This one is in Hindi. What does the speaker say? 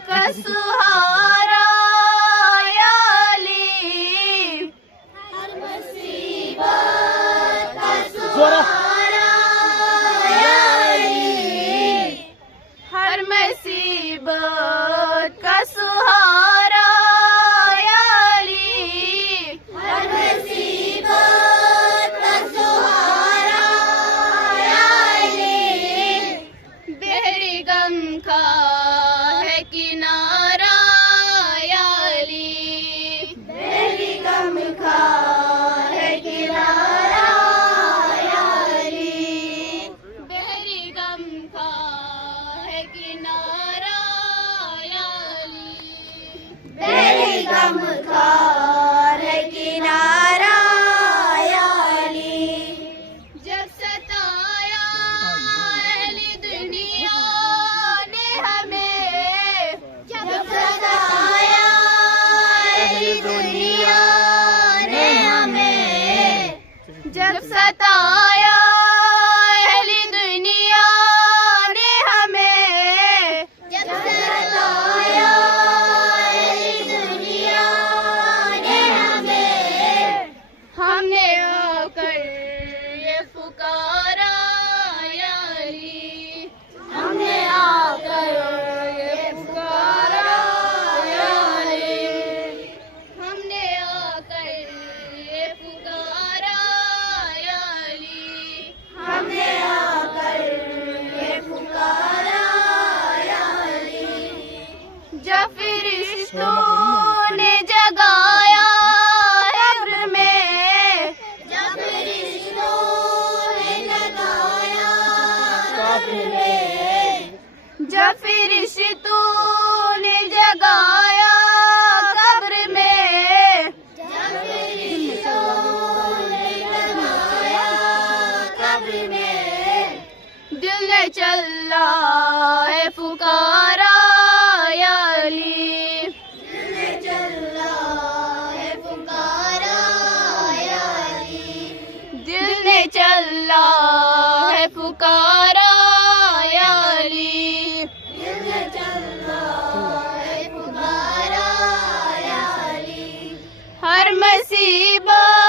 का सहारा याली, हर मुसीबत का सहारा याली, हर मुसीबत का सहारा याली, हर मुसीबत का सहारा याली, बेहरी गम का है किनारा याली, बेहरी गम का है किनारा याली, बेहरी गम का है किनारा याली, बेहरी गम का है किनारा याली, जब सताया अहली दुनिया ने हमें, जब सताया अहली दुनिया ने हमें, जब सताया अहली दुनिया ने हमें, जब सताया अहली दुनिया ने हमें, हमने आकर ये पुकारा याली, हमने आकर ये पुकारा याली, हमने आकर ये पुकारा याली, हमने आकर ये पुकारा याली, जब फरिश्तों ने जगाया कब्र में, जब फरिश्तों ने जगाया कब्र में, जब फरिश्तों ने जगाया कब्र में, जब फरिश्तों ने जगाया कब्र में, दिल ने चला है पुकारा याली, दिल ने चला है पुकारा याली, दिल ने चला है पुकारा याली, दिल ने चला है पुकारा याली, हर मुसीबत